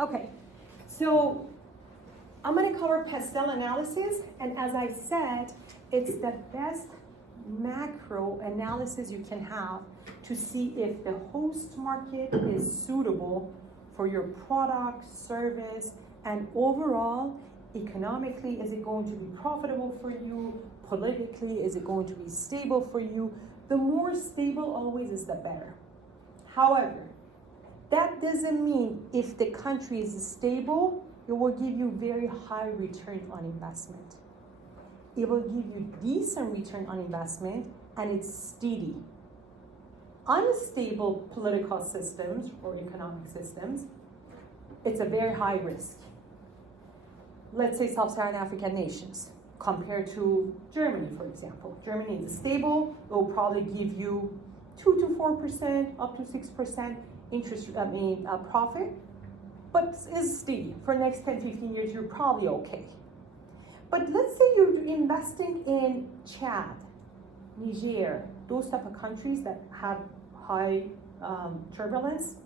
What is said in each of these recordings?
Okay, so I'm going to cover PESTEL analysis, and as I said, it's the best macro analysis you can have to see if the host market is suitable for your product, service, and overall, economically, is it going to be profitable for you? Politically, is it going to be stable for you? The more stable always is the better. However, that doesn't mean if the country is stable, it will give you very high return on investment. It will give you decent return on investment, and it's steady. Unstable political systems or economic systems, it's a very high risk. Let's say sub-Saharan African nations compared to Germany, for example. Germany is stable, it will probably give you 2 to 4%, up to 6% profit, but is steady. For the next 10, 15 years, you're probably okay. But let's say you're investing in Chad, Niger, those type of countries that have high turbulence.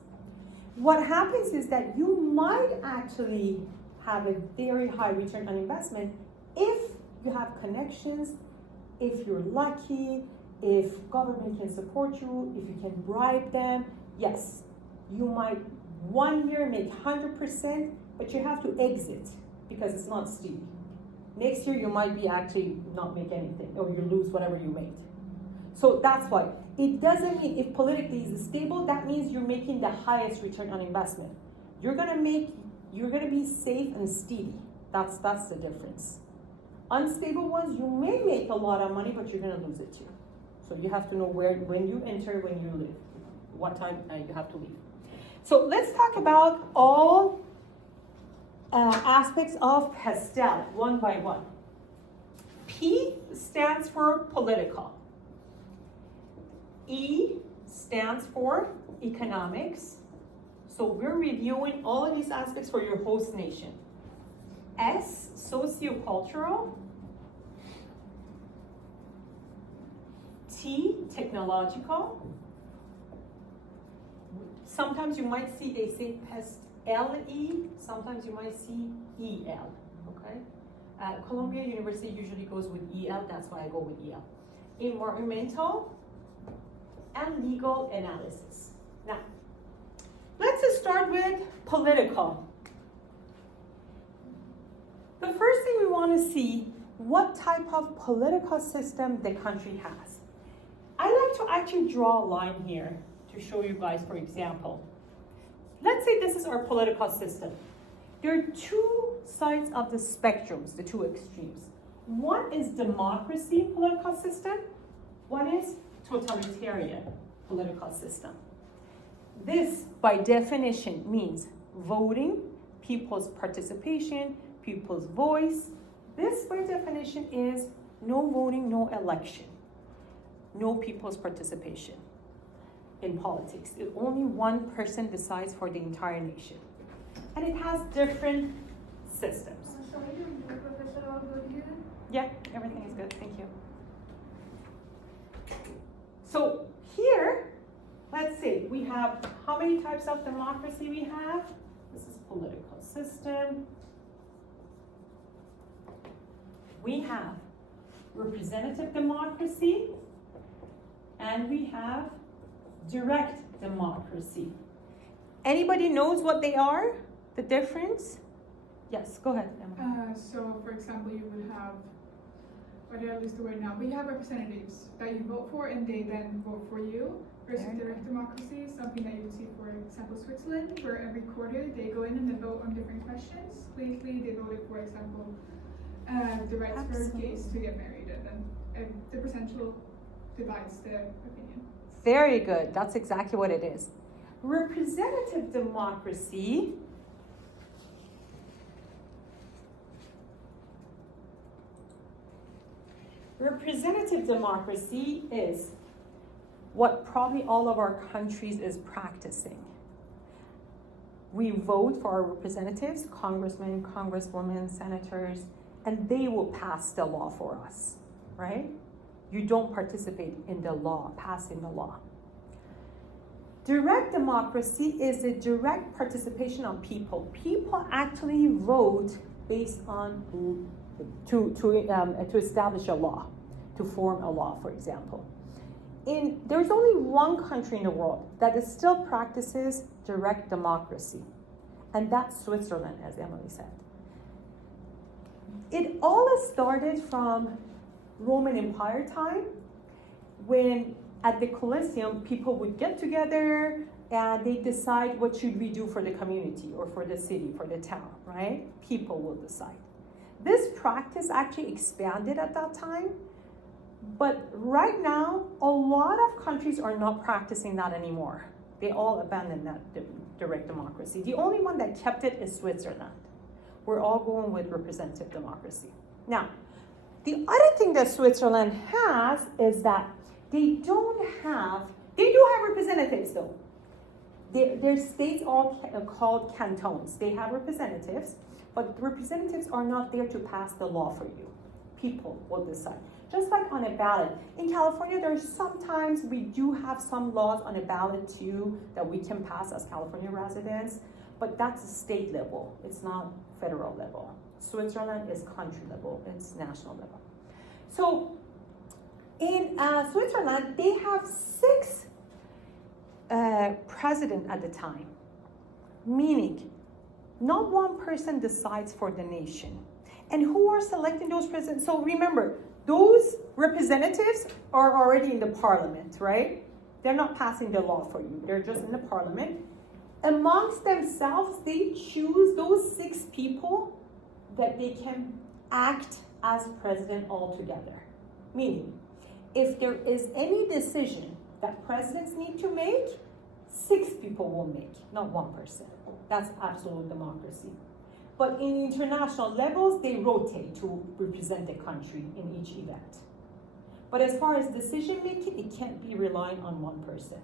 What happens is that you might actually have a very high return on investment if you have connections, if you're lucky, if government can support you, if you can bribe them. Yes, you might 1 year make 100%, but you have to exit because it's not steady. Next year you might be actually not make anything, or you lose whatever you made. So that's why. It doesn't mean if politically is stable, that means you're making the highest return on investment. You're gonna be safe and steady. That's the difference. Unstable ones, you may make a lot of money, but you're gonna lose it too. So you have to know when you enter, when you leave, what time you have to leave. So let's talk about all aspects of PESTEL one by one. P stands for political. E stands for economics. So we're reviewing all of these aspects for your host nation. S, socio-cultural. T, technological. Sometimes you might see they say PESTLE, sometimes you might see EL, okay? Columbia University usually goes with EL, that's why I go with EL. Environmental and legal analysis. Now, let's start with political. The first thing we want to see, what type of political system the country has. I like to actually draw a line here to show you guys, for example. Let's say this is our political system. There are two sides of the spectrums, the two extremes. One is democracy political system, one is totalitarian political system. This, by definition, means voting, people's participation, people's voice. This, by definition, is no voting, no election, no people's participation in politics. Only one person decides for the entire nation. And it has different systems. So your professor all good here? Yeah, everything is good, thank you. So here, let's see, we have how many types of democracy we have? This is political system. We have representative democracy, and we have direct democracy. Anybody knows what they are? The difference? Yes, go ahead, Emma. So, for example, you would have, what did I lose the word now? But you have representatives that you vote for, and they then vote for you. Versus direct democracy, something that you would see, for example, Switzerland, where every quarter they go in and they vote on different questions. Lately, they voted, for example, the rights for gays to get married, and then the percentual divides the opinion. Very good. That's exactly what it is. Representative democracy is what probably all of our countries is practicing. We vote for our representatives, congressmen, congresswomen, senators, and they will pass the law for us, right? You don't participate in the law, passing the law. Direct democracy is a direct participation on people. People actually vote based on to establish a law, to form a law, for example. There's only one country in the world that is still practices direct democracy, and that's Switzerland, as Emily said. It all started from Roman Empire time, when at the Colosseum, people would get together and they decide what should we do for the community or for the city, for the town, right? People will decide. This practice actually expanded at that time, but right now, a lot of countries are not practicing that anymore. They all abandoned that direct democracy. The only one that kept it is Switzerland. We're all going with representative democracy. Now, the other thing that Switzerland has is that they do have representatives though. Their states are called cantons. They have representatives, but the representatives are not there to pass the law for you. People will decide. Just like on a ballot. In California, sometimes we do have some laws on a ballot too that we can pass as California residents, but that's state level. It's not federal level. Switzerland is country level. It's national level. So in Switzerland, they have 6 presidents at the time, meaning not one person decides for the nation. And who are selecting those presidents? So remember, those representatives are already in the parliament, right? They're not passing the law for you. They're just in the parliament. Amongst themselves, they choose those 6 people that they can act as president altogether. Meaning, if there is any decision that presidents need to make, 6 people will make, not one person. That's absolute democracy. But in international levels, they rotate to represent the country in each event. But as far as decision making, it can't be relying on one person.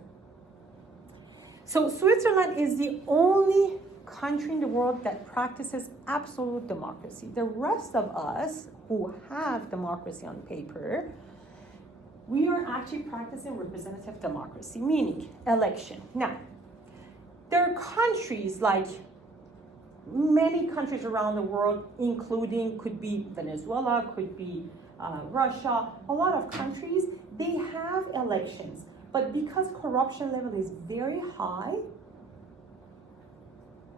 So Switzerland is the only country in the world that practices absolute democracy. The rest of us who have democracy on paper, we are actually practicing representative democracy, meaning election. Now, there are countries like many countries around the world, including could be Venezuela, could be Russia, a lot of countries, they have elections. But because corruption level is very high,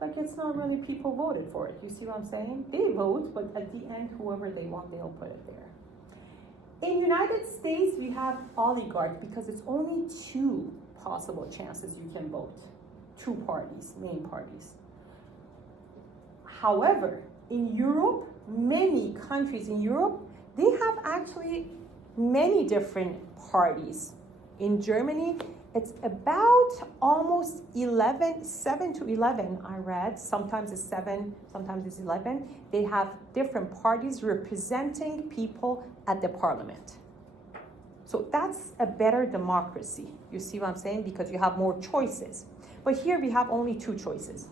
like it's not really people voted for it. You see what I'm saying? They vote, but at the end, whoever they want, they'll put it there. In United States, we have oligarch because it's only 2 possible chances you can vote. 2 parties, main parties. However, in Europe, many countries in Europe, they have actually many different parties. In Germany, it's about almost 7 to 11, I read. Sometimes it's 7, sometimes it's 11. They have different parties representing people at the parliament. So that's a better democracy. You see what I'm saying? Because you have more choices. But here we have only 2 choices.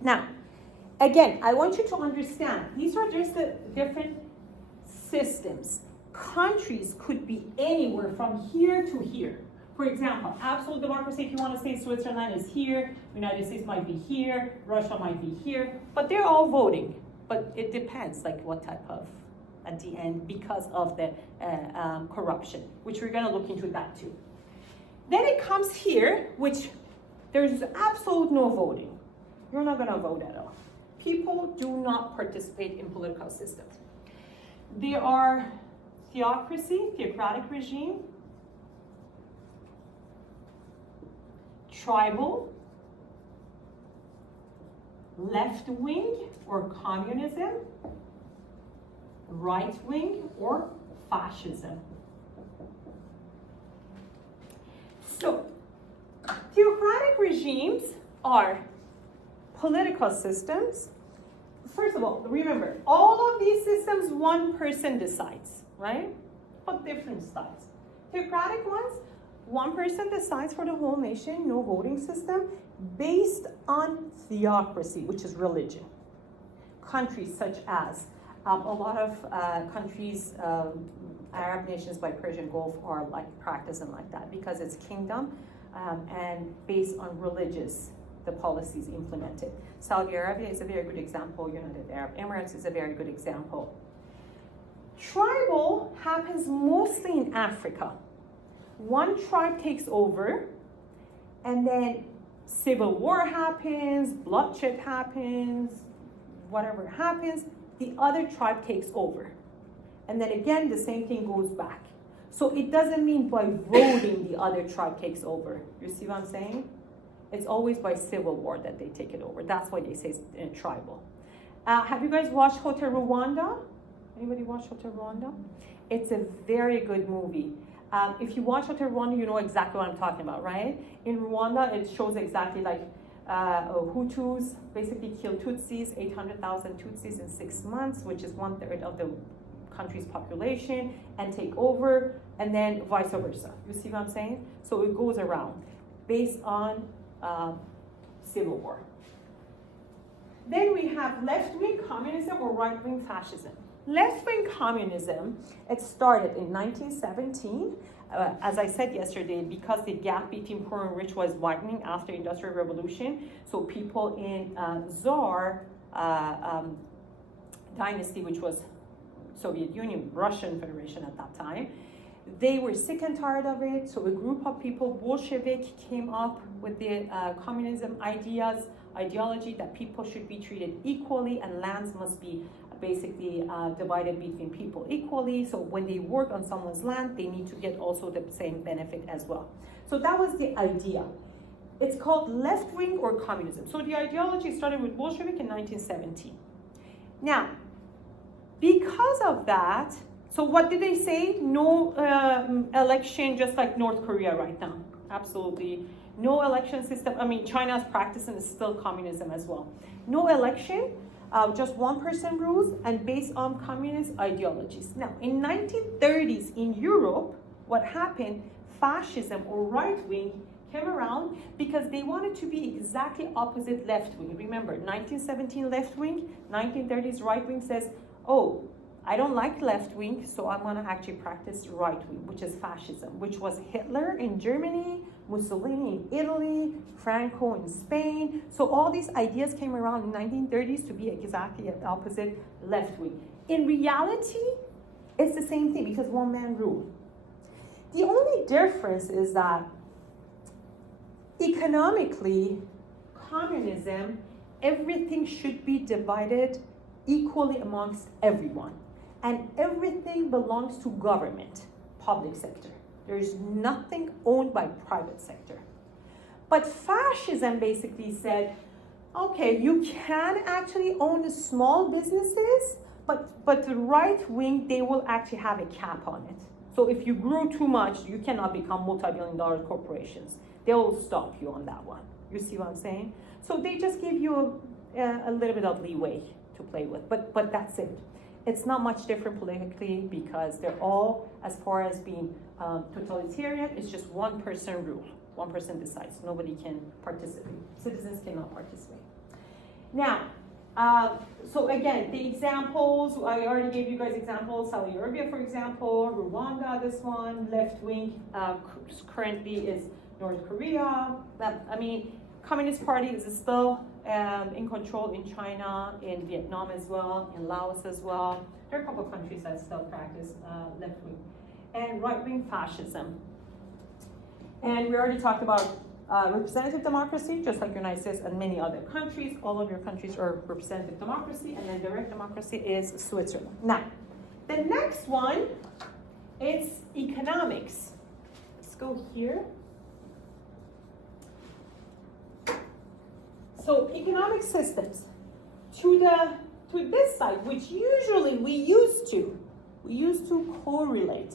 Now, again, I want you to understand, these are just the different systems. Countries could be anywhere from here to here. For example, absolute democracy, if you want to say Switzerland is here, United States might be here, Russia might be here, but they're all voting. But it depends, like what type of, at the end, because of the corruption, which we're going to look into that too. Then it comes here, which there's absolute no voting. You're not going to vote at all. People do not participate in political systems. There are theocratic regime, tribal, left wing or communism, right wing or fascism. So, theocratic regimes are political systems. First of all, remember, all of these systems, one person decides, right? But different styles. Theocratic ones, one person decides for the whole nation, no voting system, based on theocracy, which is religion. Countries such as, a lot of countries, Arab nations by Persian Gulf are like practicing like that because it's kingdom. and based on religious, the policies implemented. Saudi Arabia is a very good example. United Arab Emirates is a very good example. Tribal happens mostly in Africa. One tribe takes over, and then civil war happens, bloodshed happens, whatever happens, the other tribe takes over. And then again, the same thing goes back. So it doesn't mean by voting the other tribe takes over. You see what I'm saying? It's always by civil war that they take it over. That's why they say it's tribal. Have you guys watched Hotel Rwanda? Anybody watch Hotel Rwanda? It's a very good movie. If you watch Hotel Rwanda, you know exactly what I'm talking about, right? In Rwanda, it shows exactly like Hutus basically killed Tutsis, 800,000 Tutsis in 6 months, which is 1/3 of the country's population, and take over, and then vice versa. You see what I'm saying? So it goes around based on civil war. Then we have left-wing communism or right-wing fascism. Left-wing communism, it started in 1917. As I said yesterday, because the gap between poor and rich was widening after Industrial Revolution, so people in Tsar dynasty, which was Soviet Union, Russian Federation at that time, they were sick and tired of it. So a group of people, Bolshevik, came up with the communism ideology that people should be treated equally and lands must be basically divided between people equally. So when they work on someone's land, they need to get also the same benefit as well. So that was the idea. It's called left-wing or communism. So the ideology started with Bolshevik in 1917. Now, because of that, so what did they say? No election, just like North Korea right now. Absolutely. No election system. I mean, China's practicing is still communism as well. No election. Just one person rules and based on communist ideologies. Now, in 1930s in Europe, what happened, fascism or right-wing came around because they wanted to be exactly opposite left-wing. Remember, 1917 left-wing, 1930s right-wing says, oh, I don't like left-wing, so I'm gonna actually practice right-wing, which is fascism, which was Hitler in Germany, Mussolini in Italy, Franco in Spain. So all these ideas came around in the 1930s to be exactly opposite left-wing. In reality, it's the same thing because one man ruled. The only difference is that economically, communism, everything should be divided equally amongst everyone. And everything belongs to government, public sector. There's nothing owned by private sector. But fascism basically said, okay, you can actually own small businesses, but the right wing, they will actually have a cap on it. So if you grow too much, you cannot become multi-billion-dollar corporations. They'll stop you on that one. You see what I'm saying? So they just give you a little bit of leeway to play with, but that's it. It's not much different politically because they're all, as far as being totalitarian, it's just one person rule. One person decides. Nobody can participate. Citizens cannot participate. Now, so again, the examples, I already gave you guys examples. Saudi Arabia, for example, Rwanda, this one, left wing currently is North Korea. Communist Party is still in control in China, in Vietnam as well, in Laos as well. There are a couple of countries that still practice left wing. And right wing fascism. And we already talked about representative democracy, just like the United States and many other countries. All of your countries are representative democracy, and then direct democracy is Switzerland. Now, the next one is economics. Let's go here. So economic systems to this side, which usually we used to correlate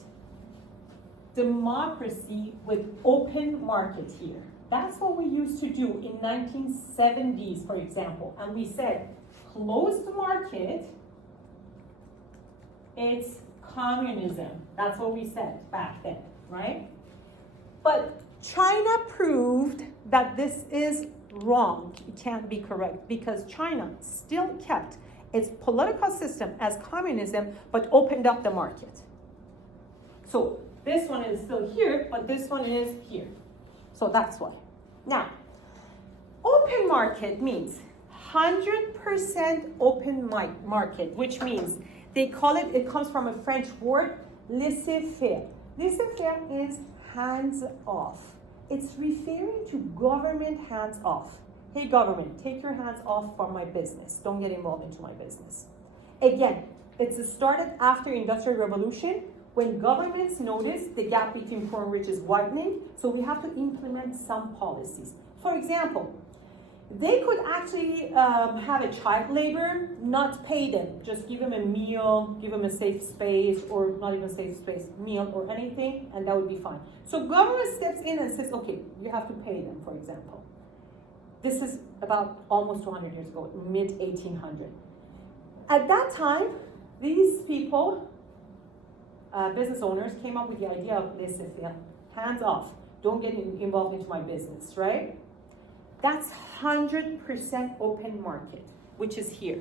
democracy with open market here. That's what we used to do in 1970s, for example. And we said closed market, it's communism. That's what we said back then, right? But China proved that this is wrong. It can't be correct because China still kept its political system as communism but opened up the market. So this one is still here, but this one is here. So that's why. Now, open market means 100% open market, which means they call it, it comes from a French word, laissez-faire. Laissez-faire is hands off. It's referring to government hands off. Hey government, take your hands off from my business. Don't get involved into my business. Again, it's started after Industrial Revolution when governments noticed the gap between poor and rich is widening, so we have to implement some policies. For example, they could actually have a child labor, not pay them, just give them a meal, give them a safe space, or not even safe space, meal or anything, and that would be fine. So government steps in and says, okay, you have to pay them, for example. This is about almost 200 years ago, mid-1800. At that time, these people, business owners, came up with the idea of laissez-faire, hands off, don't get involved into my business, right? That's 100% open market, which is here.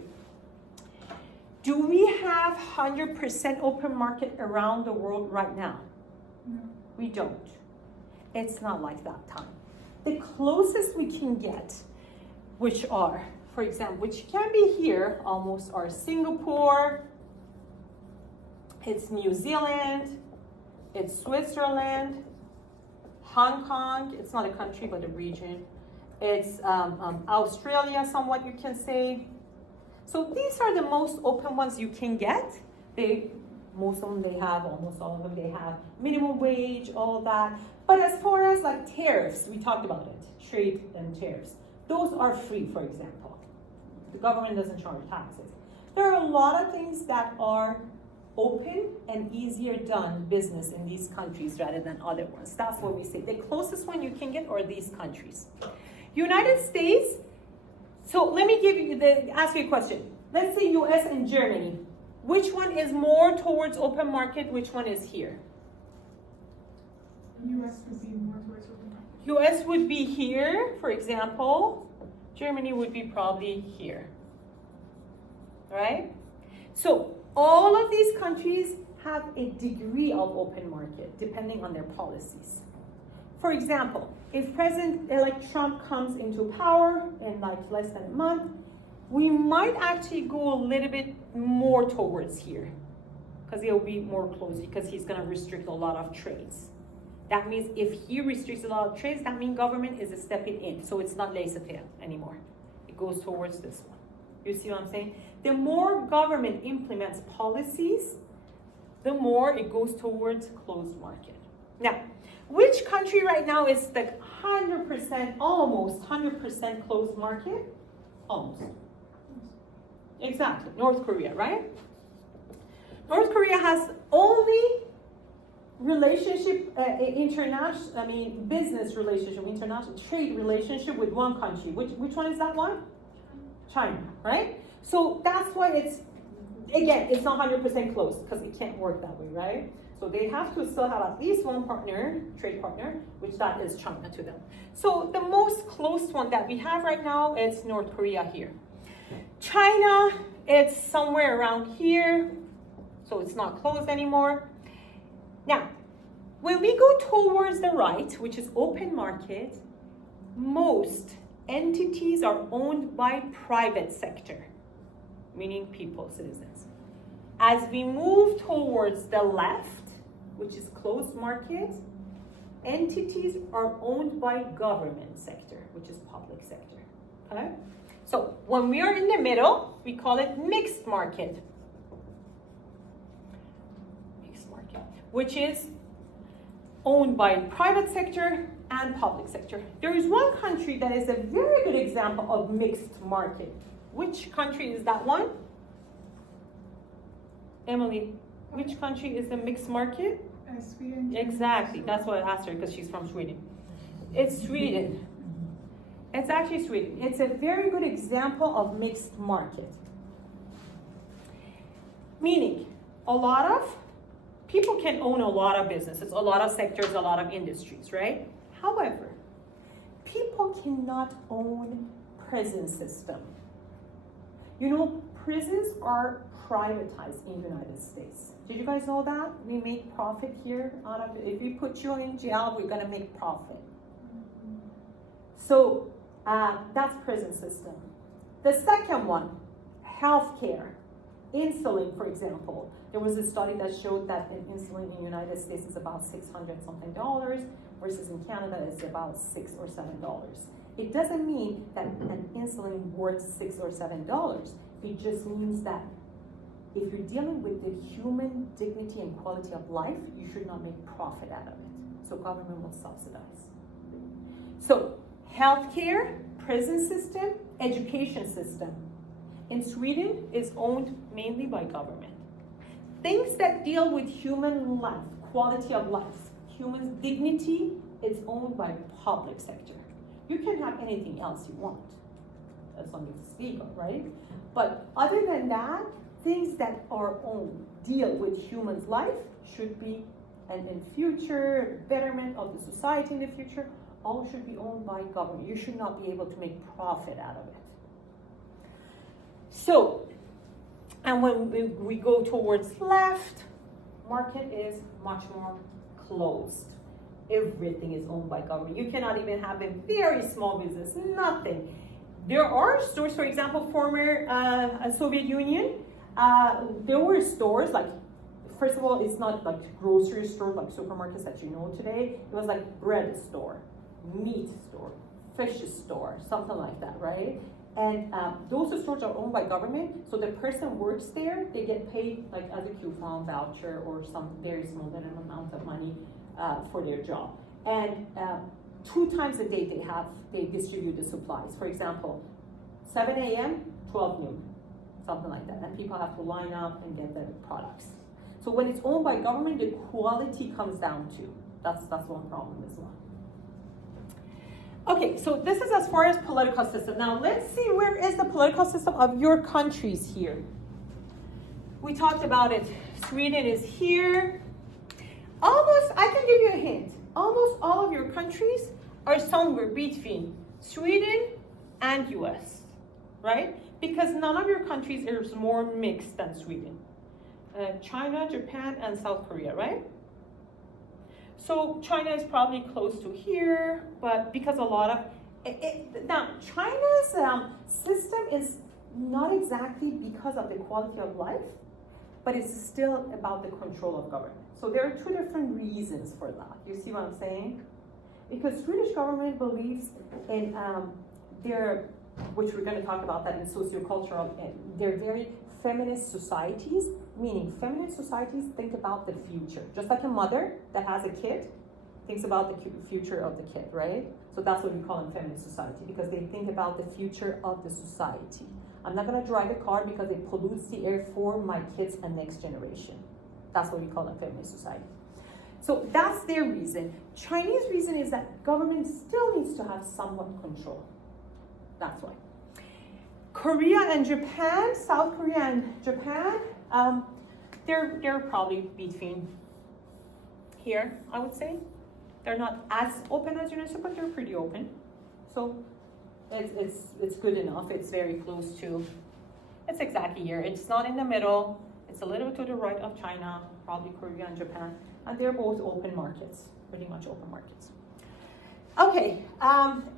Do we have 100% open market around the world right now? No. We don't. It's not like that time. The closest we can get, which are, for example, which can be here almost, are Singapore, it's New Zealand, it's Switzerland, Hong Kong, it's not a country but a region. It's Australia, somewhat you can say. So these are the most open ones you can get. Most of them they have, almost all of them they have minimum wage, all that. But as far as like tariffs, we talked about it, trade and tariffs. Those are free, for example. The government doesn't charge taxes. There are a lot of things that are open and easier done business in these countries rather than other ones. That's what we say. The closest one you can get are these countries. United States, so let me ask you a question. Let's say US and Germany. Which one is more towards open market? Which one is here? US would be more towards open market. US would be here, for example. Germany would be probably here. Right? So all of these countries have a degree of open market depending on their policies. For example, if President-elect Trump comes into power in like less than a month, we might actually go a little bit more towards here because he'll be more close because he's going to restrict a lot of trades. That means if he restricts a lot of trades, that means government is stepping in. So it's not laissez-faire anymore. It goes towards this one. You see what I'm saying? The more government implements policies, the more it goes towards closed market. Now, which country right now is the 100%, almost 100% closed market? Almost. Exactly, North Korea, right? North Korea has only relationship, business relationship, international trade relationship with one country. Which one is that one? China, right? So that's why it's, again, it's not 100% closed because it can't work that way, right? So they have to still have at least one partner, trade partner, which that is China to them. So the most close one that we have right now is North Korea here. China, it's somewhere around here, so it's not closed anymore. Now, when we go towards the right, which is open market, most entities are owned by private sector, meaning people, citizens. As we move towards the left, which is closed market, entities are owned by government sector, which is public sector, okay? So when we are in the middle, we call it mixed market. Mixed market, which is owned by private sector and public sector. There is one country that is a very good example of mixed market. Which country is that one? Emily, which country is the mixed market? Sweden. Exactly, that's what I asked her because she's from Sweden. It's Sweden. It's actually Sweden. It's a very good example of mixed market. Meaning, a lot of people can own a lot of businesses, a lot of sectors, a lot of industries, right? However, people cannot own prison system. You know, prisons are privatized in the United States. Did you guys know that? We make profit here out of it. If we put you in jail, we're gonna make profit. So that's prison system. The second one, healthcare. Insulin, for example. There was a study that showed that insulin in the United States is about $600 something versus in Canada it's about $6 or $7. It doesn't mean that an insulin worth $6 or $7. It just means that if you're dealing with the human dignity and quality of life, you should not make profit out of it. So government will subsidize. So healthcare, prison system, education system. In Sweden, is owned mainly by government. Things that deal with human life, quality of life, human dignity, is owned by public sector. You can have anything else you want, as long as it's legal, right? But other than that, things that are owned, deal with human's life, should be, and in future, betterment of the society in the future, all should be owned by government. You should not be able to make profit out of it. So, and when we go towards left, market is much more closed. Everything is owned by government. You cannot even have a very small business, nothing. There are stores, for example, former Soviet Union, there were stores like, first of all, it's not like grocery stores like supermarkets that you know today. It was like bread store, meat store, fish store, something like that, right? And those stores are owned by government, so the person works there, they get paid like as a coupon voucher or some very small amount of money for their job. And 2 times a day they distribute the supplies. For example, 7 a.m., 12 noon, something like that. And people have to line up and get the products. So when it's owned by government, the quality comes down too. That's one problem as well. Okay, so this is as far as political system. Now let's see, where is the political system of your countries here? We talked about it. Sweden is here. Almost, I can give you a hint. Almost all of your countries are somewhere between Sweden and US, right? Because none of your countries is more mixed than Sweden. China, Japan, and South Korea, right? So China is probably close to here, but because a lot of, now China's system is not exactly because of the quality of life, but it's still about the control of government. So there are 2 different reasons for that. You see what I'm saying? Because Swedish government believes in which we're going to talk about that in socio-cultural, they're very feminist societies, meaning feminist societies think about the future. Just like a mother that has a kid thinks about the future of the kid, right? So that's what we call them feminist society, because they think about the future of the society. I'm not going to drive a car because it pollutes the air for my kids and next generation. That's what we call them feminist society. So that's their reason. Chinese reason is that government still needs to have somewhat control. That's why. Korea and Japan, South Korea and Japan, they're probably between here, I would say. They're not as open as UNESCO, but they're pretty open. So it's good enough. It's very close to, it's exactly here. It's not in the middle. It's a little to the right of China, probably Korea and Japan. And they're both open markets, pretty much open markets. Okay,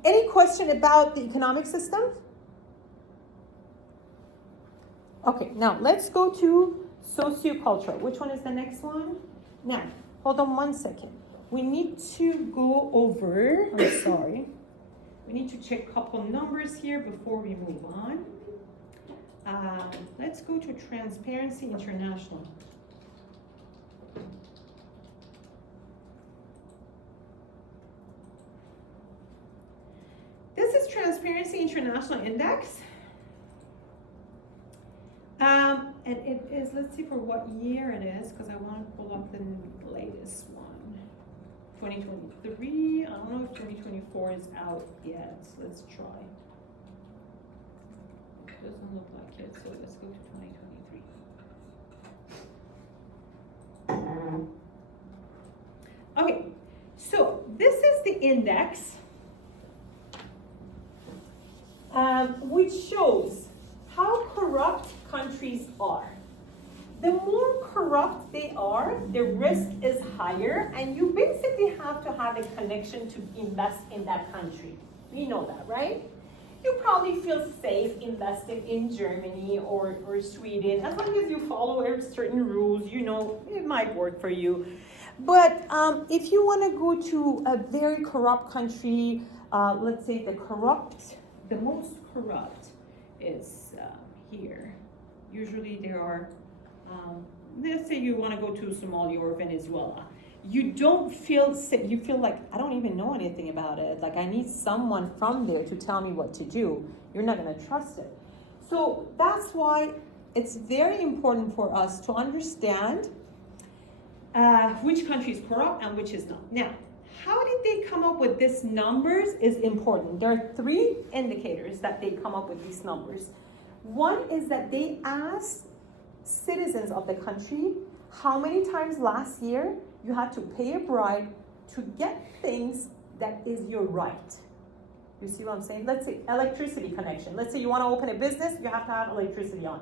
any question about the economic system? Okay, now let's go to socio-cultural. Which one is the next one? Now, hold on 1 second. We need to go over, I'm sorry. We need to check a couple numbers here before we move on. Let's go to Transparency International. This is Transparency International Index. And it is, let's see for what year it is, because I want to pull up the latest one. 2023, I don't know if 2024 is out yet. Let's try. It doesn't look like it, so let's go to 2023. Okay, so this is the index, which shows how corrupt countries are. The more corrupt they are, the risk is higher, and you basically have to have a connection to invest in that country. We know that, right? You probably feel safe investing in Germany or Sweden. As long as you follow certain rules, you know it might work for you. But if you want to go to a very corrupt country, let's say the most corrupt is here. Usually there are, let's say you want to go to Somalia or Venezuela. You don't feel safe. You feel like, I don't even know anything about it. Like, I need someone from there to tell me what to do. You're not going to trust it. So that's why it's very important for us to understand which country is corrupt and which is not. Now, how did they come up with these numbers is important. There are 3 indicators that they come up with these numbers. One is that they asked citizens of the country how many times last year you had to pay a bribe to get things that is your right. You see what I'm saying? Let's say electricity connection. Let's say you want to open a business, you have to have electricity on.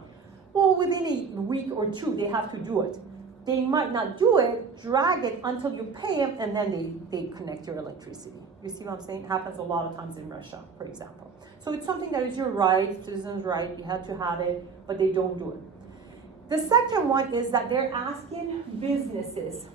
Well, within a week or 2, they have to do it. They might not do it, drag it until you pay them, and then they connect your electricity. You see what I'm saying? It happens a lot of times in Russia, for example. So it's something that is your right, citizens' right, you have to have it, but they don't do it. The second one is that they're asking businesses,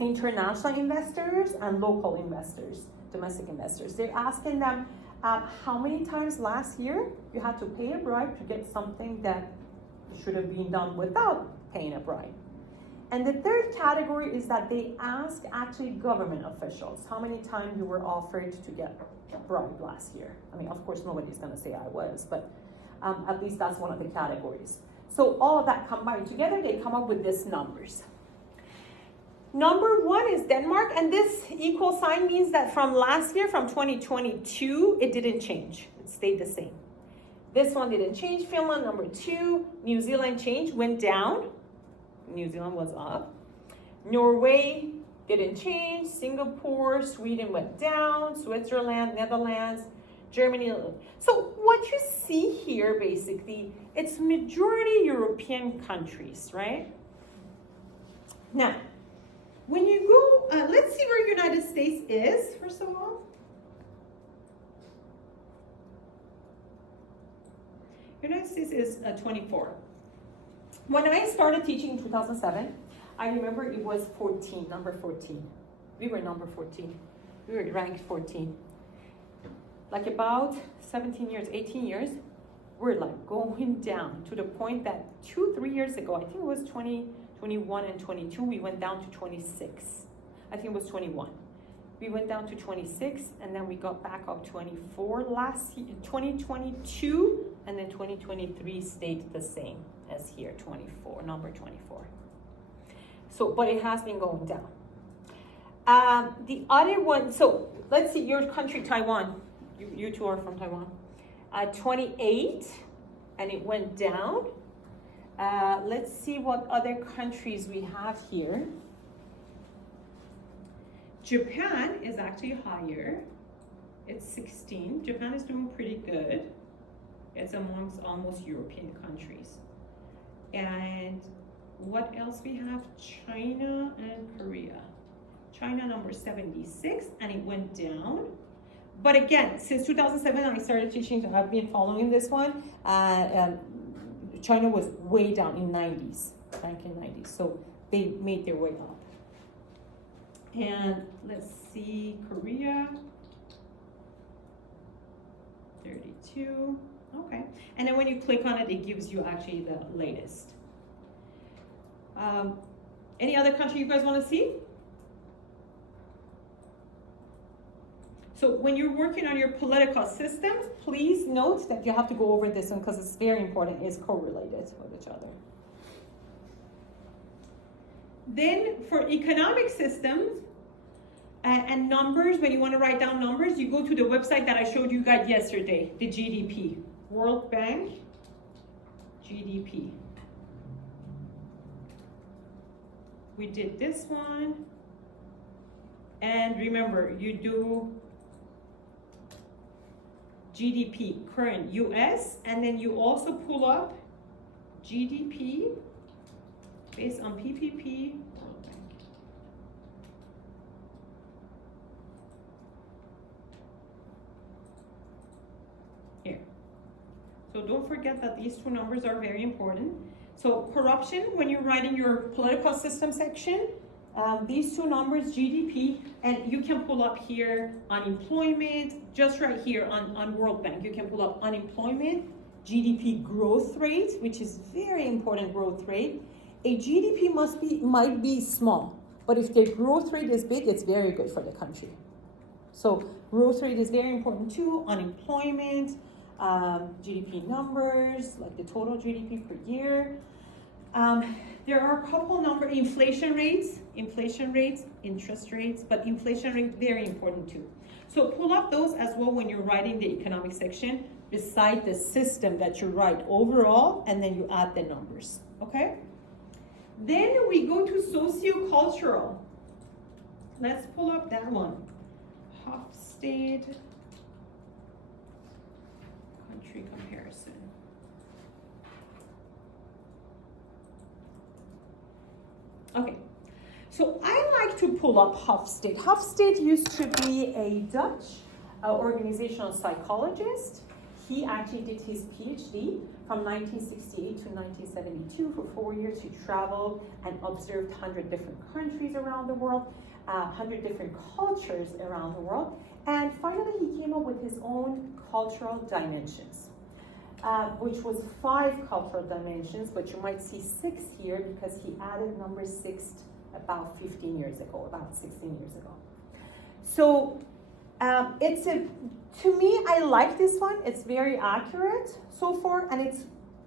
international investors and local investors, domestic investors. They're asking them how many times last year you had to pay a bribe to get something that should have been done without paying a bribe. And the third category is that they ask actually government officials how many times you were offered to get bribed last year. I mean, of course, nobody's going to say I was, but at least that's one of the categories. So all of that combined together, they come up with these numbers. Number 1 is Denmark, and this equal sign means that from last year, from 2022, it didn't change. It stayed the same. This one didn't change. Finland, number 2. New Zealand changed, went down. New Zealand was up. Norway didn't change. Singapore, Sweden went down. Switzerland, Netherlands, Germany. So what you see here, basically, it's majority European countries, right? Now, when you go, let's see where United States is, first of all. United States is 24. When I started teaching in 2007, I remember it was 14, number 14. We were number 14. We were ranked 14. Like about 17 years, 18 years, we're like going down to the point that 2-3 years ago, I think it was 21 and 22, we went down to 26. I think it was 21. We went down to 26, and then we got back up 24 last year, 2022, and then 2023 stayed the same as here, 24, number 24. So, but it has been going down. The other one, so let's see, your country, Taiwan. You two are from Taiwan. 28, and it went down. Let's see what other countries we have here. Japan is actually higher. It's 16. Japan is doing pretty good. It's amongst almost European countries. And what else we have? China and Korea. China number 76, and it went down. But again, since 2007, I started teaching, so I've been following this one. China was way down in 90s, back in 90s. So they made their way up. And let's see, Korea, 32, okay. And then when you click on it, it gives you actually the latest. Any other country you guys want to see? So when you're working on your political systems, please note that you have to go over this one because it's very important. It's correlated with each other. Then for economic systems and numbers, when you want to write down numbers, you go to the website that I showed you guys yesterday, the GDP. World Bank, GDP. We did this one. And remember, you do GDP, current US, and then you also pull up GDP based on PPP, World Bank. So don't forget that these two numbers are very important. So corruption, when you're writing your political system section, these two numbers, GDP, and you can pull up here unemployment, just right here on World Bank, you can pull up unemployment, GDP growth rate, which is very important growth rate. A GDP might be small, but if the growth rate is big, it's very good for the country. So growth rate is very important too, unemployment, GDP numbers, like the total GDP per year. There are a couple inflation rates, interest rates, but inflation rate very important too. So pull up those as well when you're writing the economic section, beside the system that you write overall, and then you add the numbers, okay? Then we go to socio-cultural. Let's pull up that one. Hofstede country comparison. Okay, so I like to pull up Hofstede. Hofstede used to be a Dutch organizational psychologist. He actually did his PhD from 1968 to 1972. For 4 years, he traveled and observed 100 different countries around the world, 100 different cultures around the world. And finally, he came up with his own cultural dimensions, which was 5 cultural dimensions, but you might see 6 here because he added number 6 about 15 years ago, about 16 years ago. So to me, I like this one. It's very accurate so far, and it's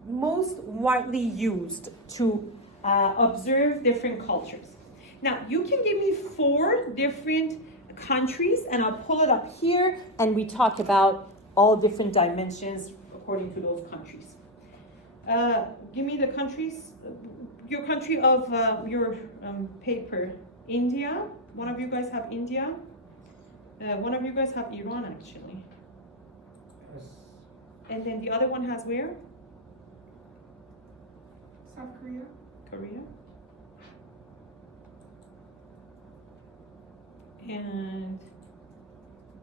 most widely used to observe different cultures. Now, you can give me 4 different countries, and I'll pull it up here, and we talk about all different dimensions according to those countries. Give me the countries, your country of your paper. India. One of you guys have India. One of you guys have Iran, actually. Yes. And then the other one has where? South Korea. Korea. And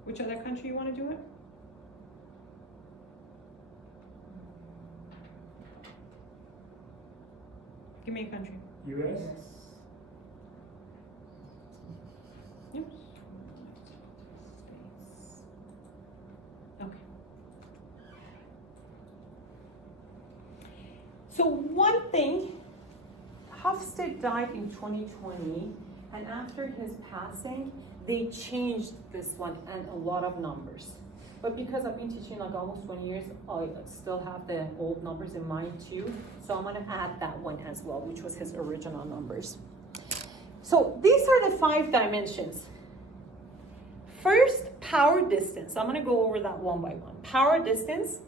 which other country you want to do it? Give me a country. US. Yep. Okay. So one thing, Hofstede died in 2020, and after his passing, they changed this one and a lot of numbers. But because I've been teaching like almost 20 years, I still have the old numbers in mind too. So I'm gonna add that one as well, which was his original numbers. So these are the 5 dimensions. First, power distance. I'm gonna go over that one by one. Power distance,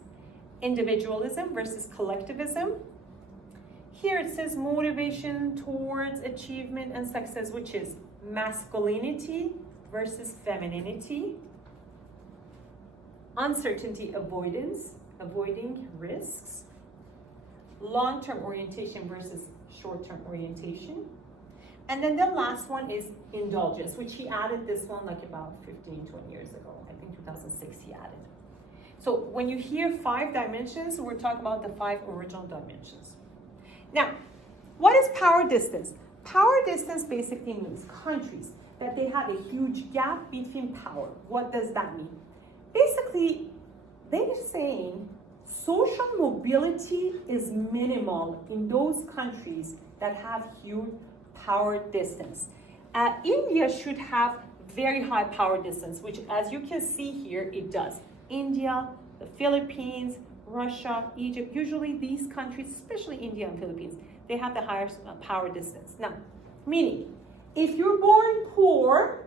individualism versus collectivism. Here it says motivation towards achievement and success, which is masculinity versus femininity. Uncertainty avoidance, avoiding risks. Long-term orientation versus short-term orientation. And then the last one is indulgence, which he added this one like about 15, 20 years ago. I think 2006 he added. So when you hear 5 dimensions, we're talking about the 5 original dimensions. Now, what is power distance? Power distance basically means countries that they have a huge gap between power. What does that mean? Basically, they're saying social mobility is minimal in those countries that have huge power distance. India should have very high power distance, which as you can see here, it does. India, the Philippines, Russia, Egypt, usually these countries, especially India and Philippines, they have the highest power distance. Now, meaning, if you're born poor,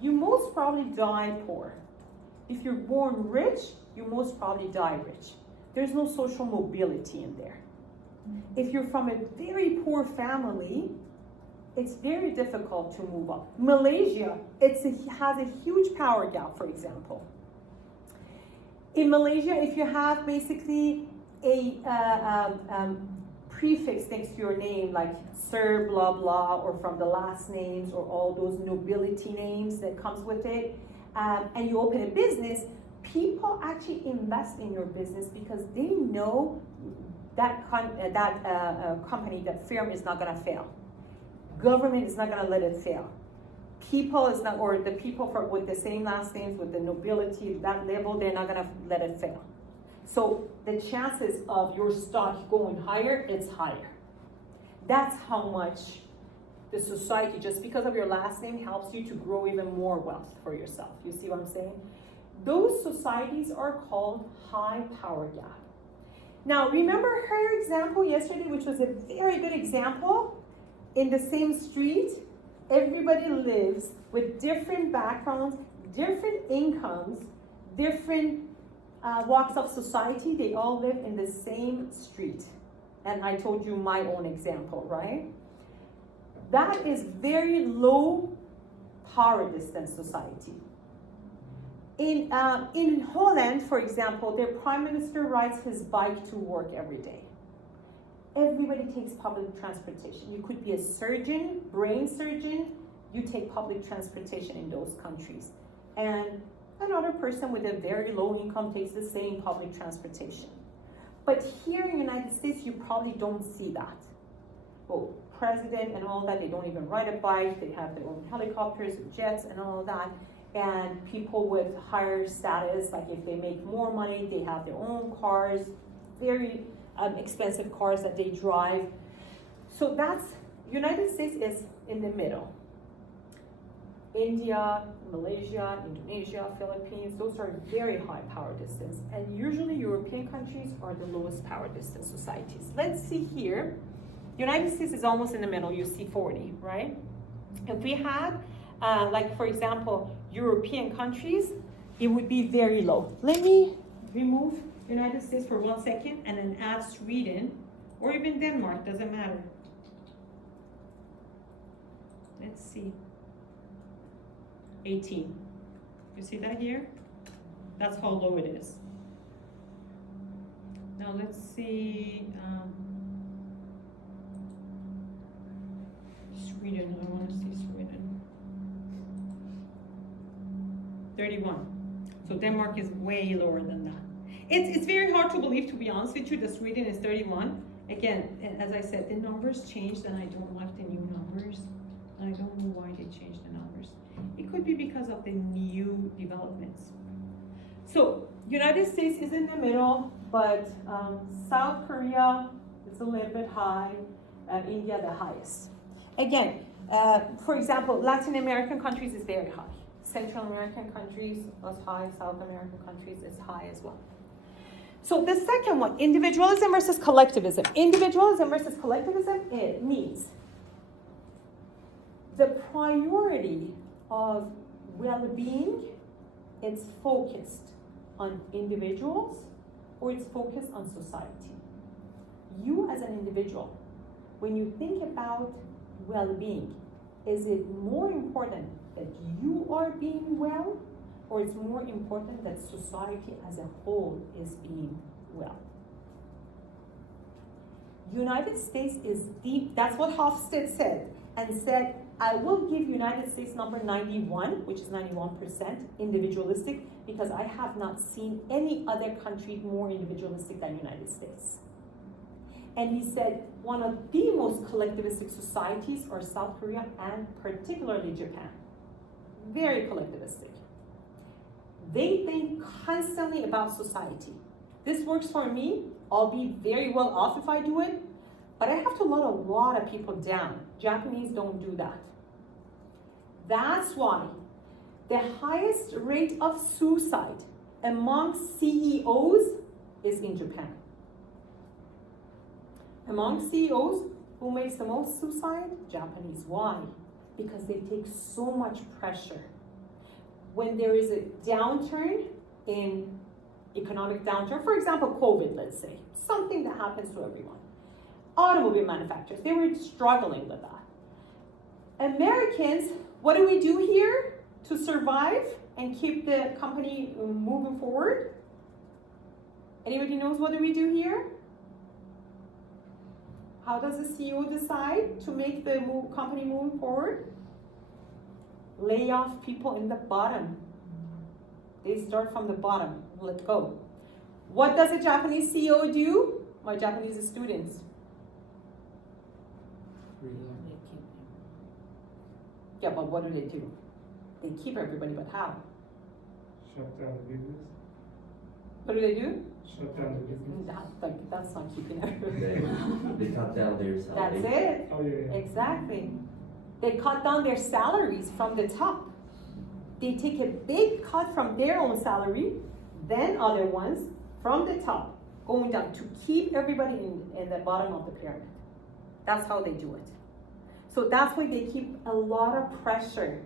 you most probably die poor. If you're born rich, you most probably die rich. There's no social mobility in there. If you're from a very poor family, it's very difficult to move up. Malaysia, has a huge power gap, for example. In Malaysia, if you have basically a prefix next to your name, like Sir blah blah, or from the last names, or all those nobility names that comes with it, and you open a business, people actually invest in your business because they know that company, that firm is not going to fail. Government is not going to let it fail. People is not, or the people with the same last names, with the nobility, that level, they're not going to let it fail. So the chances of your stock going higher, it's higher. That's how much the society, just because of your last name, helps you to grow even more wealth for yourself. You see what I'm saying? Those societies are called high power gap. Now, remember her example yesterday, which was a very good example? In the same street, everybody lives with different backgrounds, different incomes, different walks of society. They all live in the same street. And I told you my own example, right? That is very low power distance society. In Holland, for example, their prime minister rides his bike to work every day. Everybody takes public transportation. You could be a surgeon, brain surgeon, you take public transportation in those countries. And another person with a very low income takes the same public transportation. But here in the United States, you probably don't see that. Well, president and all that, they don't even ride a bike, they have their own helicopters, jets, and all that. And people with higher status, like if they make more money, they have their own cars, very expensive cars that they drive. So that's, United States is in the middle. India, Malaysia, Indonesia, Philippines, those are very high power distance. And usually European countries are the lowest power distance societies. Let's see here. United States is almost in the middle, you see 40, right? If we had, like for example, European countries, it would be very low. Let me remove United States for 1 second and then add Sweden, or even Denmark, doesn't matter. Let's see. 18. You see that here? That's how low it is. Now let's see Sweden. I want to see Sweden. 31. So Denmark is way lower than that. It's very hard to believe, to be honest with you, that Sweden is 31. Again, as I said, the numbers changed and I don't like the new numbers. I don't know why they changed the numbers. It could be because of the new developments. So, United States is in the middle, but South Korea is a little bit high, India the highest. Again, for example, Latin American countries is very high. Central American countries is high, South American countries is high as well. So the second one, individualism versus collectivism. Individualism versus collectivism, it means the priority of well-being, it's focused on individuals or it's focused on society. You as an individual, when you think about well-being, is it more important that you are being well, or it's more important that society as a whole is being well? United States is deep, that's what Hofstede said, and said, I will give United States number 91, which is 91% individualistic, because I have not seen any other country more individualistic than United States. And he said, one of the most collectivistic societies are South Korea and particularly Japan. Very collectivistic. They think constantly about society. This works for me. I'll be very well off if I do it, but I have to let a lot of people down. Japanese don't do that. That's why the highest rate of suicide among CEOs is in Japan. Among CEOs, who makes the most suicide? Japanese. Why? Because they take so much pressure. When there is a downturn in economic downturn, for example, COVID, let's say, something that happens to everyone. Automobile manufacturers, they were struggling with that. Americans, what do we do here to survive and keep the company moving forward? Anybody knows what do we do here? How does the CEO decide to make the company move forward? Lay off people in the bottom. They start from the bottom. Let go. What does a Japanese CEO do? My Japanese students. Yeah, but what do? They keep everybody, but how? Shut down the business. What do? Shut down the business. That's not keeping everybody. They cut down their salary. That's it. Oh, yeah. Exactly. They cut down their salaries from the top. They take a big cut from their own salary, then other ones from the top, going down to keep everybody in the bottom of the pyramid. That's how they do it. So that's why they keep a lot of pressure.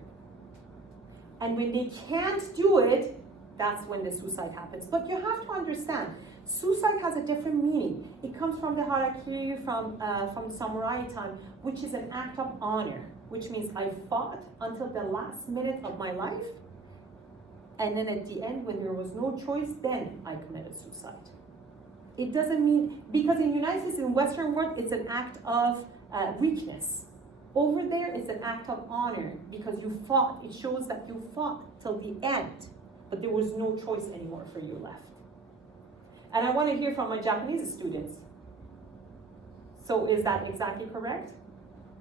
And when they can't do it, that's when the suicide happens. But you have to understand, suicide has a different meaning. It comes from the harakiri, from samurai time, which is an act of honor, which means I fought until the last minute of my life, and then at the end, when there was no choice, then I committed suicide. It doesn't mean, because in the United States, in Western world, it's an act of weakness. Over there, it's an act of honor, because you fought. It shows that you fought till the end, but there was no choice anymore for you left. And I want to hear from my Japanese students. So is that exactly correct?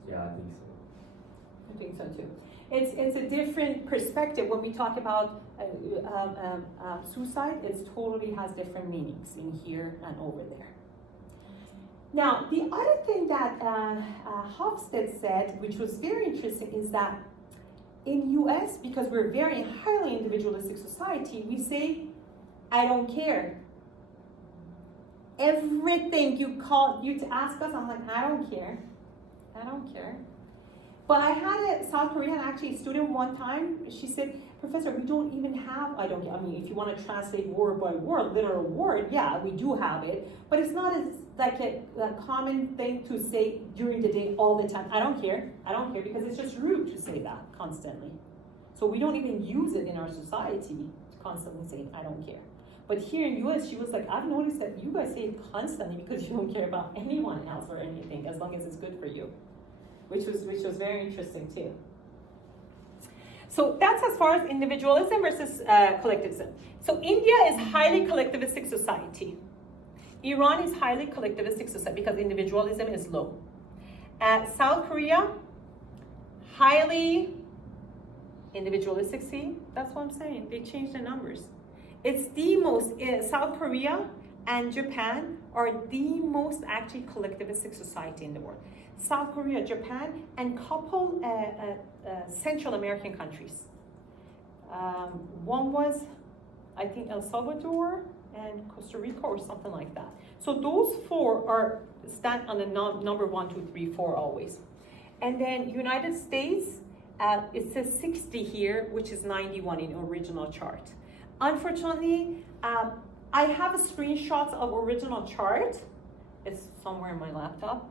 Yeah, I think so. I think so too. It's a different perspective when we talk about suicide. It totally has different meanings in here and over there. Now, the other thing that Hofstede said, which was very interesting, is that in US, because we're a very highly individualistic society, we say, I don't care. Everything you ask us, I'm like, I don't care. I don't care. But I had a South Korean actually student one time. She said, Professor, we don't even have I don't care. I mean, if you want to translate word by word, literal word, yeah, we do have it. But it's not as like a common thing to say during the day all the time. I don't care. I don't care, because it's just rude to say that constantly. So we don't even use it in our society, constantly saying, I don't care. But here in US, she was like, I've noticed that you guys say it constantly because you don't care about anyone else or anything, as long as it's good for you. Which was very interesting too. So that's as far as individualism versus collectivism. So India is highly collectivistic society. Iran is highly collectivistic society because individualism is low. South Korea, highly individualistic. See, that's what I'm saying. They changed the numbers. It's the most, South Korea and Japan are the most actually collectivistic society in the world. South Korea, Japan, and couple Central American countries. One was, I think, El Salvador and Costa Rica or something like that. So those four stand on the number 1, 2, 3, 4 always. And then United States, it says 60 here, which is 91 in original chart. Unfortunately, I have screenshots of original chart. It's somewhere in my laptop.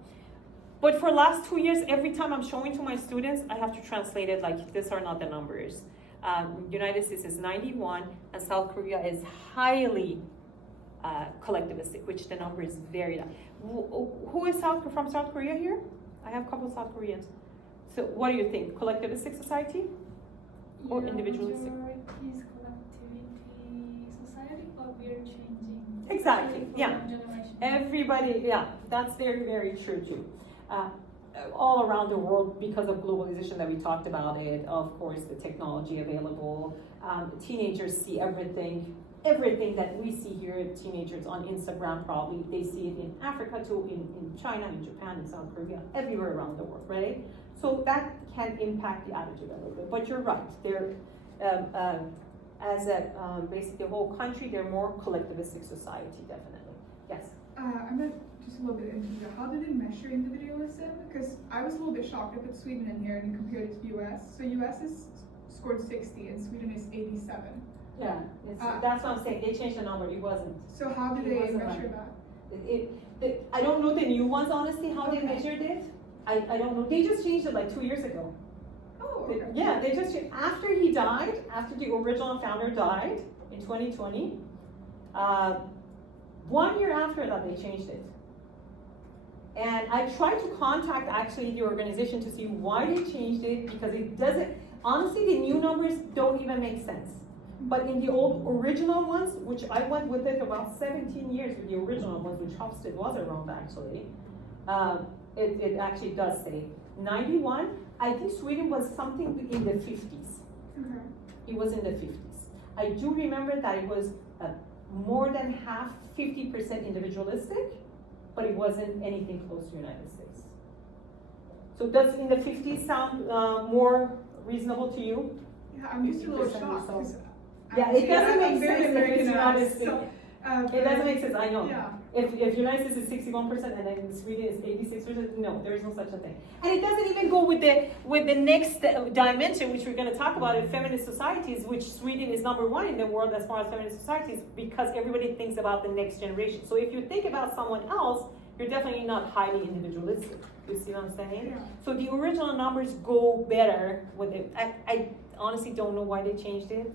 But for last 2 years, every time I'm showing to my students, I have to translate it like, these are not the numbers. United States is 91, and South Korea is highly collectivistic, which the number is very low. Who is from South Korea here? I have a couple of South Koreans. So what do you think? Collectivistic society or individualistic? Is collectivity society, or we are changing? Exactly, yeah. Generation. Everybody, yeah, that's very, very true too. All around the world, because of globalization that we talked about it, of course, the technology available, teenagers see everything that we see here, teenagers on Instagram probably, they see it in Africa too, in China, in Japan, in South Korea, everywhere around the world, right? So that can impact the attitude a little bit, but you're right, they're, basically the whole country, they're more collectivistic society, definitely. Yes? I'm just a little bit into how do they measure individualism? Because I was a little bit shocked. I put Sweden in here and compared it to US. So US is scored 60 and Sweden is 87. Yeah, that's what I'm saying. They changed the number. It wasn't. So how do It they wasn't measure right. that? I don't know the new ones, honestly, how they Okay. measured it. I don't know. They just changed it like 2 years ago. Oh, okay. Yeah, they just changed. After he died, after the original founder died in 2020, 1 year after that, they changed it. And I tried to contact actually the organization to see why they changed it, because it doesn't, honestly, the new numbers don't even make sense. But in the old original ones, which I went with it about 17 years with the original ones, which Hofstede was around actually, it actually does say 91. I think Sweden was something in the 50s. Okay. It was in the 50s. I do remember that it was more than half, 50% individualistic, but it wasn't anything close to the United States. So does in the 50s sound more reasonable to you? Yeah, I'm just a little 50% or shocked. so. 'Cause Yeah, I'm it doesn't make very sense if it's United Americanized, States. so, It doesn't make sense, I know. Yeah. If United States is 61% and then Sweden is 86%, no, there is no such a thing. And it doesn't even go with the next dimension, which we're going to talk about in feminist societies, which Sweden is number one in the world as far as feminist societies, because everybody thinks about the next generation. So if you think about someone else, you're definitely not highly individualistic. You see what I'm saying? Yeah. So the original numbers go better with it. I honestly don't know why they changed it.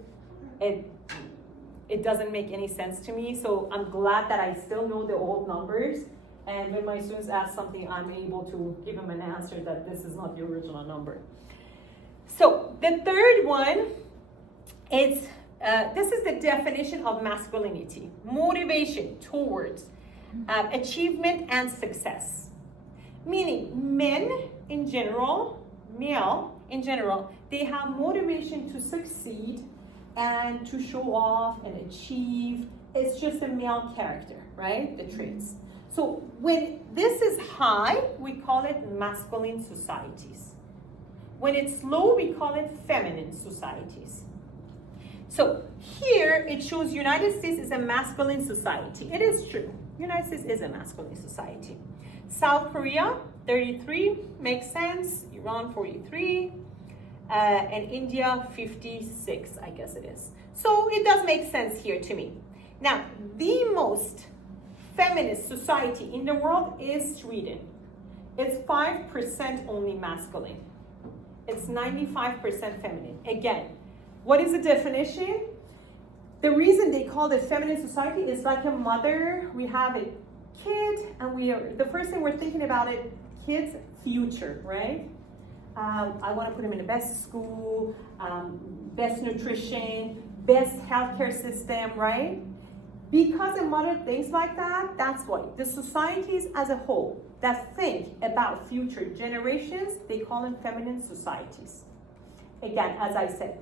It doesn't make any sense to me, so I'm glad that I still know the old numbers, and when my students ask something, I'm able to give them an answer that this is not the original number. So the third one is, this is the definition of masculinity: motivation towards achievement and success. Meaning men in general, male in general, they have motivation to succeed and to show off and achieve. It's just a male character, right? The traits. So when this is high, we call it masculine societies. When it's low, we call it feminine societies. So here it shows United States is a masculine society. It is true. United States is a masculine society. South Korea, 33, makes sense. Iran, 43. And India 56, I guess it is. So it does make sense here to me. Now, the most feminist society in the world is Sweden. It's 5% only masculine. It's 95% feminine. Again, what is the definition? The reason they call it feminine society is like a mother. We have a kid, and the first thing we're thinking about it, kids' future, right? I want to put them in the best school, best nutrition, best healthcare system, right? Because a mother thinks like that, that's why. The societies as a whole that think about future generations, they call them feminine societies. Again, as I said,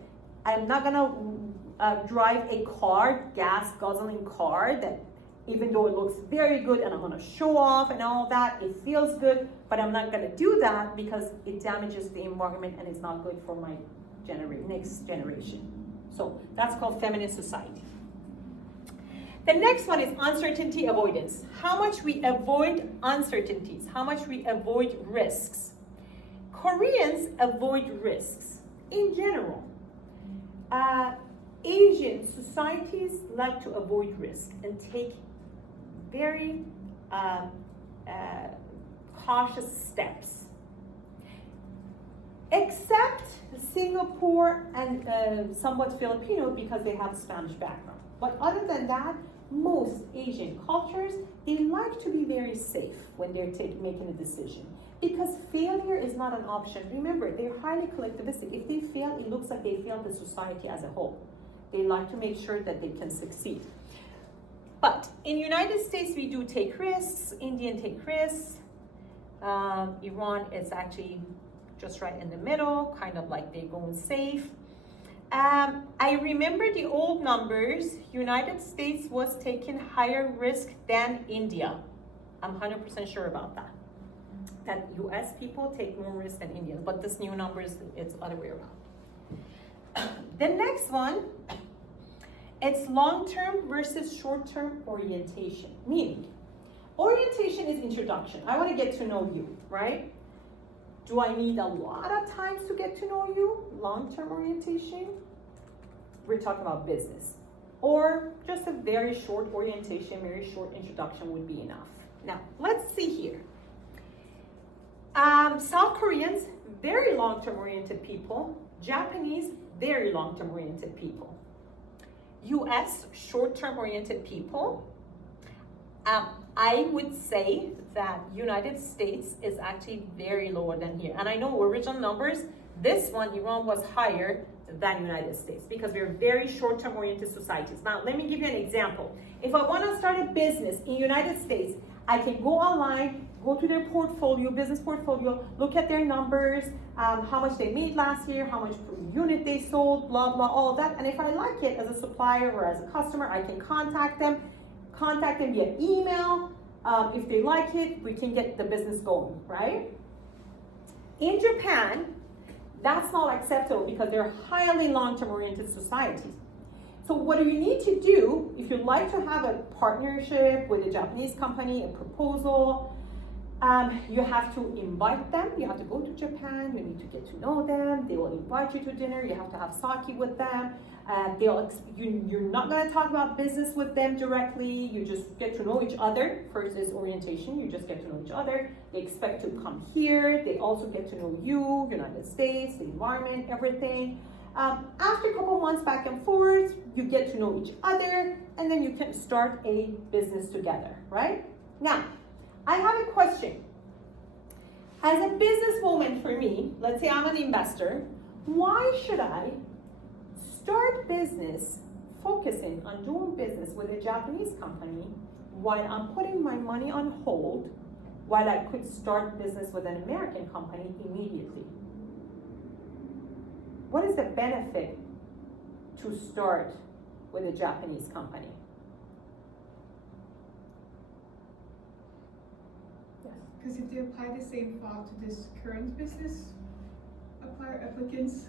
I'm not going to drive a car, gas guzzling car, that even though it looks very good and I'm going to show off and all that, it feels good, but I'm not going to do that because it damages the environment and it's not good for my next generation. So that's called feminist society. The next one is uncertainty avoidance. How much we avoid uncertainties, how much we avoid risks. Koreans avoid risks in general. Asian societies like to avoid risk and take very cautious steps. Except Singapore and somewhat Filipino because they have a Spanish background. But other than that, most Asian cultures, they like to be very safe when they're making a decision. Because failure is not an option. Remember, they're highly collectivistic. If they fail, it looks like they failed the society as a whole. They like to make sure that they can succeed. But in the United States, we do take risks. Indians take risks. Iran is actually just right in the middle, kind of like they're going safe. I remember the old numbers. United States was taking higher risk than India. I'm 100% sure about that. That US people take more risk than Indians, but this new numbers, it's the other way around. The next one, it's long-term versus short-term orientation. Meaning, orientation is introduction. I want to get to know you, right? Do I need a lot of times to get to know you? Long-term orientation? We're talking about business. Or just a very short orientation, very short introduction would be enough. Now, let's see here. South Koreans, very long-term oriented people. Japanese, very long-term oriented people. US, short-term oriented people. I would say that United States is actually very lower than here. And I know original numbers, this one, Iran was higher than United States because we're very short-term oriented societies. Now, let me give you an example. If I want to start a business in United States, I can go online, go to their portfolio, business portfolio, look at their numbers, how much they made last year, how much per unit they sold, blah, blah, all of that. And if I like it as a supplier or as a customer, I can contact them via email. If they like it, we can get the business going, right? In Japan, that's not acceptable because they're highly long-term oriented societies. So what do you need to do if you'd like to have a partnership with a Japanese company, a proposal? You have to invite them. You have to go to Japan. You need to get to know them. They will invite you to dinner. You have to have sake with them. You're not going to talk about business with them directly. You just get to know each other. First is orientation. You just get to know each other. They expect to come here. They also get to know you, United States, the environment, everything. After a couple months back and forth, you get to know each other, and then you can start a business together, right? Now, I have a question. As a businesswoman for me, let's say I'm an investor, why should I start business focusing on doing business with a Japanese company while I'm putting my money on hold while I could start business with an American company immediately? What is the benefit to start with a Japanese company? Yes. Because if they apply the same thought to this current business applicants,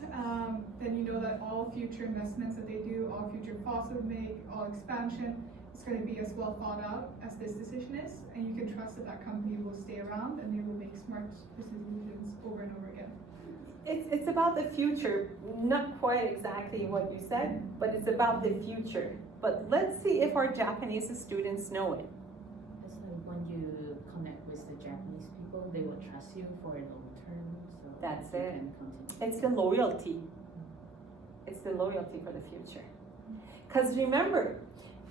then you know that all future investments that they do, all future thoughts that they make, all expansion is going to be as well thought out as this decision is, and you can trust that that company will stay around and they will make smart business decisions over and over again. It's about the future, not quite exactly what you said, but it's about the future. But let's see if our Japanese students know it. It's like when you connect with the Japanese people, they will trust you for a long term. So That's you it. can continue. It's the loyalty. It's the loyalty for the future. Because remember,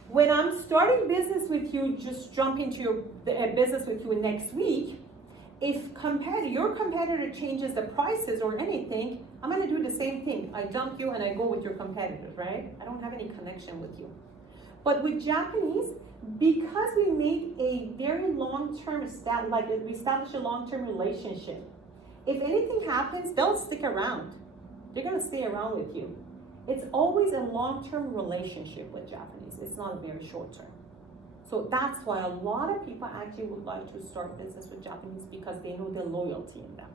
when I'm starting business with you, just jump into a business with you next week, if your competitor changes the prices or anything, I'm going to do the same thing. I dump you and I go with your competitors, right? I don't have any connection with you. But with Japanese, because we made a very long-term, we established a long-term relationship, if anything happens, they'll stick around. They're going to stay around with you. It's always a long-term relationship with Japanese. It's not a very short-term. So that's why a lot of people actually would like to start business with Japanese because they know the loyalty in them.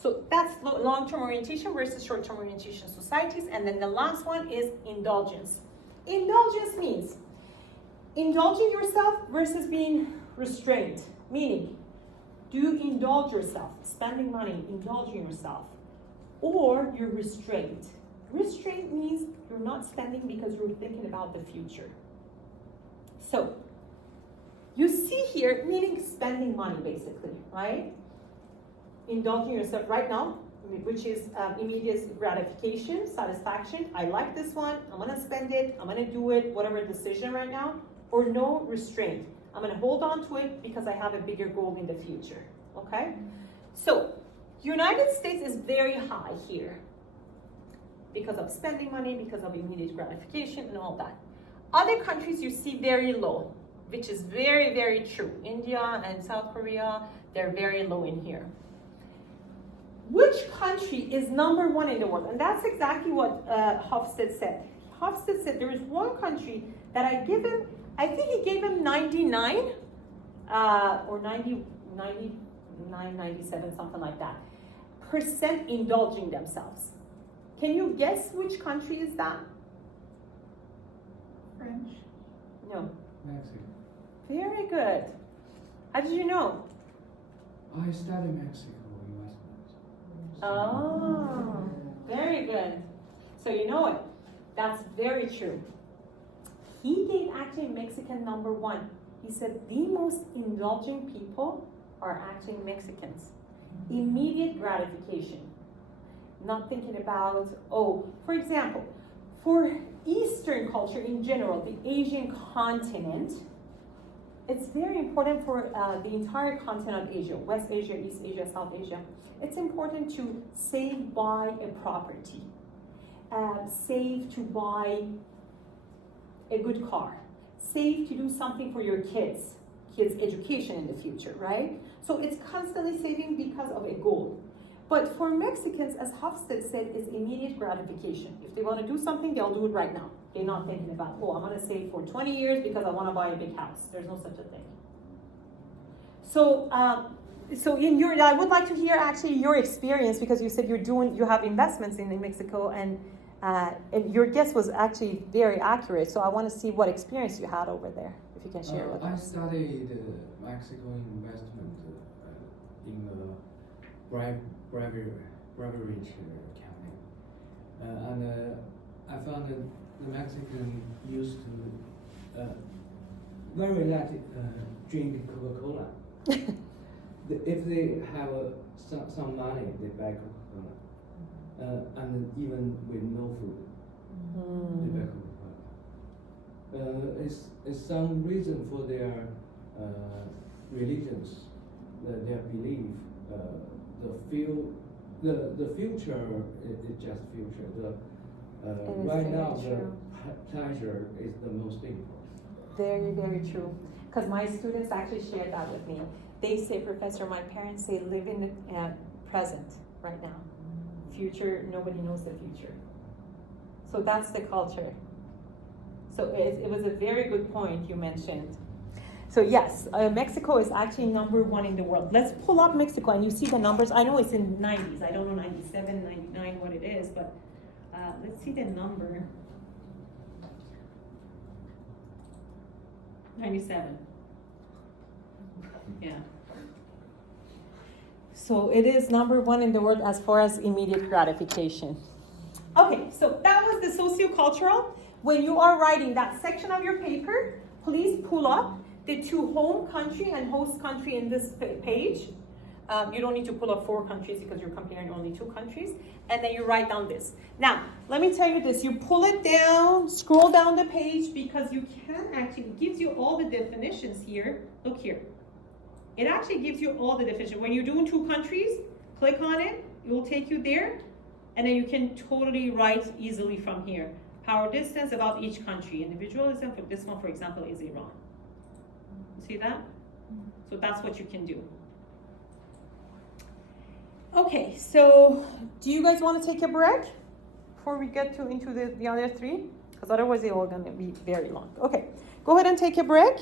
So that's long-term orientation versus short-term orientation societies. And then the last one is indulgence. Indulgence means indulging yourself versus being restrained. Meaning, do you indulge yourself, spending money, indulging yourself, or you're restrained? Restraint means you're not spending because you're thinking about the future. So, you see here, meaning spending money basically, right? Indulging yourself right now, which is immediate gratification, satisfaction. I like this one, I'm gonna spend it, I'm gonna do it, whatever decision right now, or no restraint. I'm gonna hold on to it because I have a bigger goal in the future, okay? So, United States is very high here because of spending money, because of immediate gratification and all that. Other countries you see very low, which is very, very true. India and South Korea, they're very low in here. Which country is #1 in the world? And that's exactly what Hofstede said. Hofstede said there is one country that I think he gave him 99 or 99, 97, something like that, % indulging themselves. Can you guess which country is that? French. No. Mexico. Very good. How did you know? I studied Mexico, US. Oh, very good. So you know it. That's very true. He gave actually Mexican #1. He said the most indulgent people are actually Mexicans. Immediate gratification. Not thinking about, for example, for Eastern culture in general, the Asian continent, it's very important for the entire continent of Asia, West Asia, East Asia, South Asia. It's important to save, buy a property, save to buy a good car, save to do something for your kids' education in the future, right? So it's constantly saving because of a goal. But for Mexicans, as Hofstede said, it's immediate gratification. If they want to do something, they'll do it right now. They're not thinking about, oh, I'm going to save for 20 years because I want to buy a big house. There's no such a thing. So, I would like to hear actually your experience, because you said you have investments in Mexico, and your guess was actually very accurate. So I want to see what experience you had over there, if you can share with I us. studied Mexico investment in the beverage company, and I found that the Mexican used to very like drink Coca-Cola. If they have some money, they buy Coca-Cola, and even with no food, they buy Coca-Cola. It's some reason for their religions, their belief. The future is just future. Right now, true. the pleasure is the most important. Very, very true. Because my students actually shared that with me. They say, Professor, my parents say, live in the present right now. Future, nobody knows the future. So that's the culture. So it was a very good point you mentioned. So yes, Mexico is actually #1 in the world. Let's pull up Mexico, and you see the numbers. I know it's in 90s. I don't know 97, 99 what it is, but let's see the number. 97. Yeah. So it is #1 in the world as far as immediate gratification. Okay, so that was the socio-cultural. When you are writing that section of your paper, please pull up the 2 home country and host country in this page. You don't need to pull up 4 countries because you're comparing only 2 countries. And then you write down this. Now, let me tell you this. You pull it down, scroll down the page, because you can actually, it gives you all the definitions here. Look here. It actually gives you all the definitions. When you're doing 2 countries, click on it. It will take you there. And then you can totally write easily from here. Power distance about each country. Individualism, for this one, for example, is Iran. See that? So that's what you can do. Okay, so do you guys want to take a break before we get into the other 3? Because otherwise they're all going to be very long. Okay, go ahead and take a break.